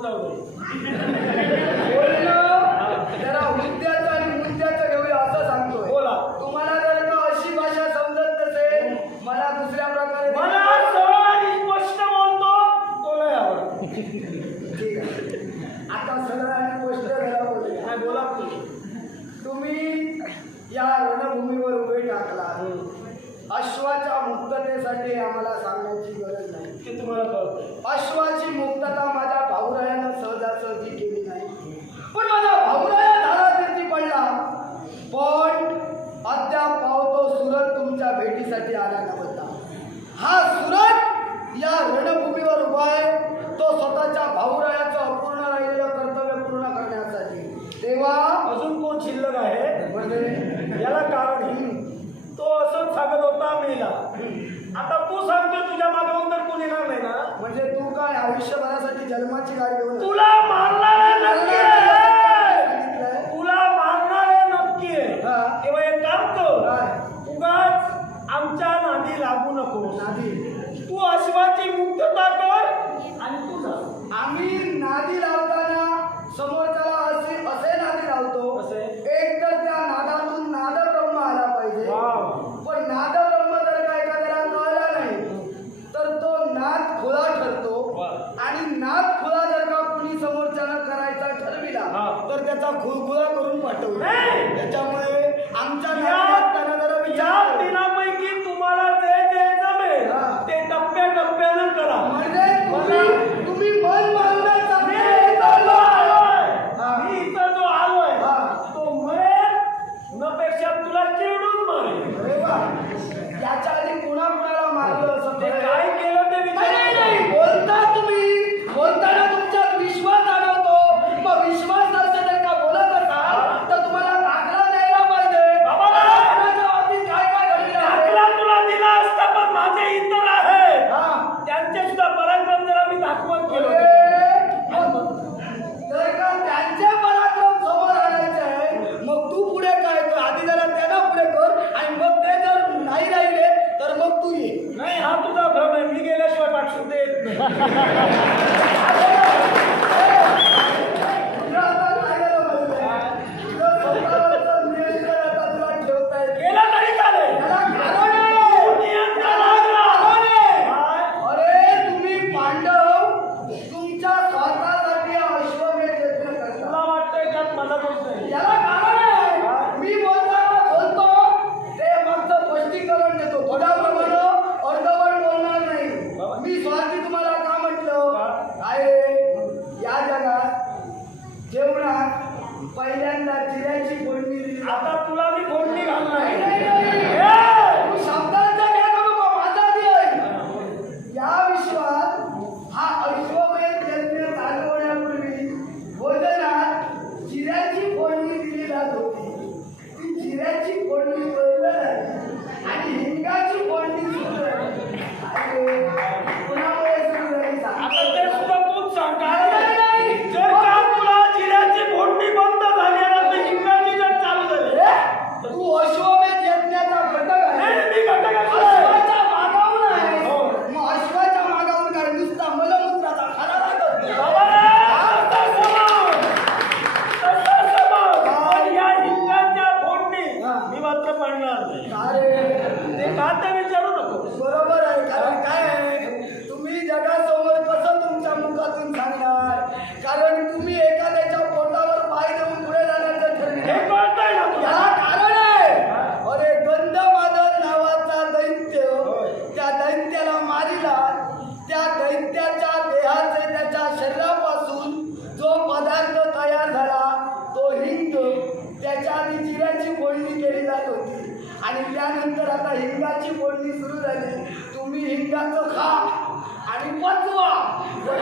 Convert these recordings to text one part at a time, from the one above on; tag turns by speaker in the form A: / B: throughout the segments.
A: んなこと。करण्यासाठी आला नव्हता हा सुरत या रणभूमीवर उभा आहे. तो स्वतःच्या भाऊरायाचं अपूर्ण राहिलेलं कर्तव्य पूर्ण करण्यासाठी. तेव्हा
B: अजून कोण शिल्लक आहे?
A: म्हणजे?
B: याला कारण ही. तो असंच सांगत होता मीला. आता तू सांगतो तुझ्या मागे तर कोण येणार नाही ना?
A: म्हणजे तू काय आयुष्यभरासाठी जन्माची गाडी कुळकुळा करून पाठवलं ¡Hasta la próxima! पहिल्यांदा
B: चिऱ्याची बोलणी दिली. आता त्यानंतर आता हिंगाची
A: फोडणी सुरू झाली. तुम्ही हिंगाचं खा आणि पचवा. पण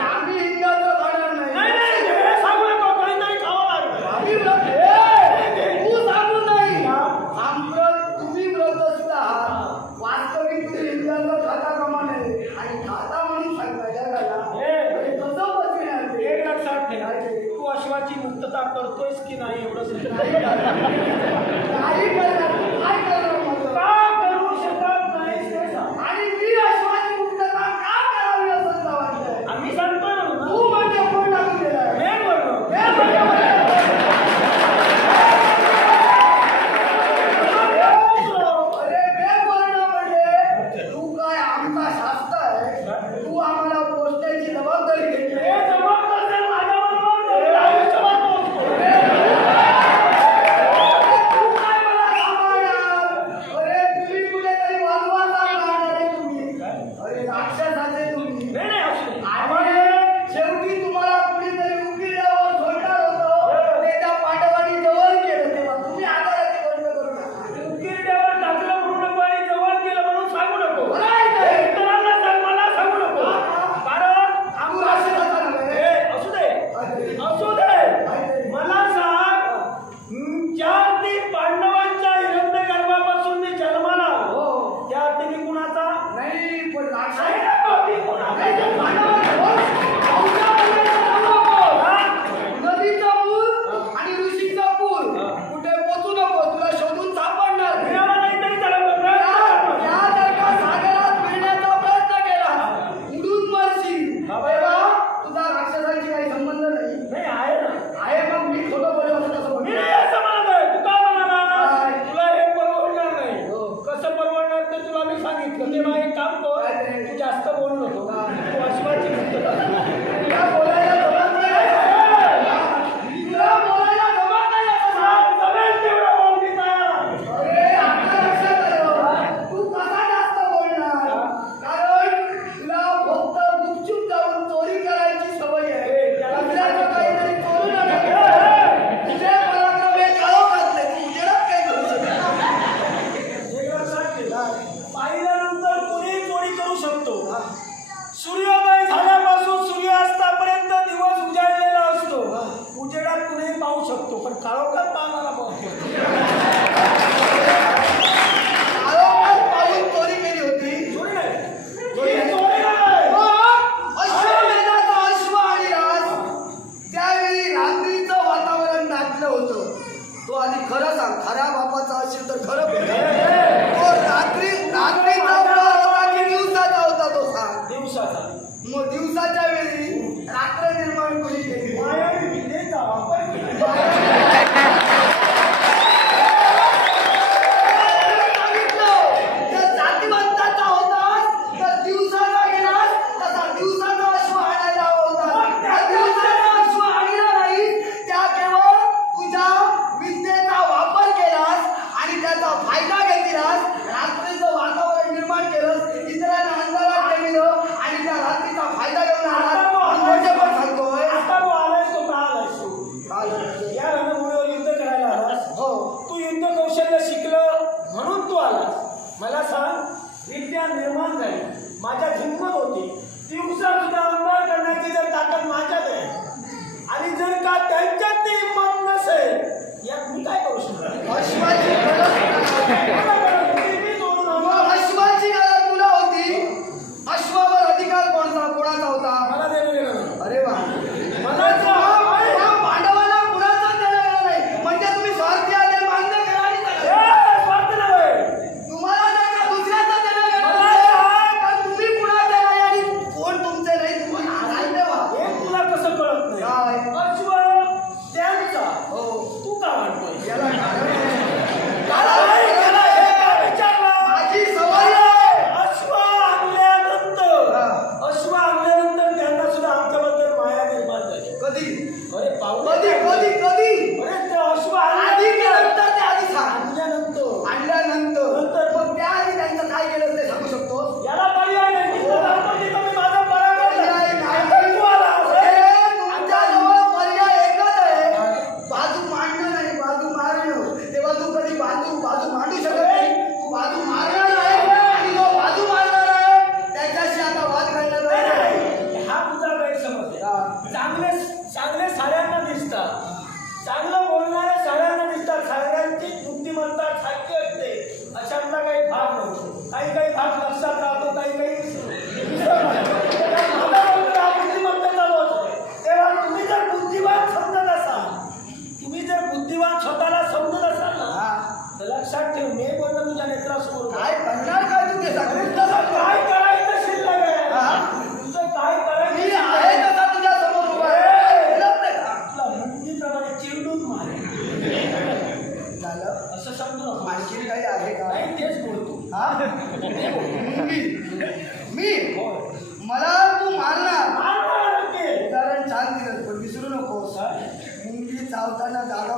B: धावताना जात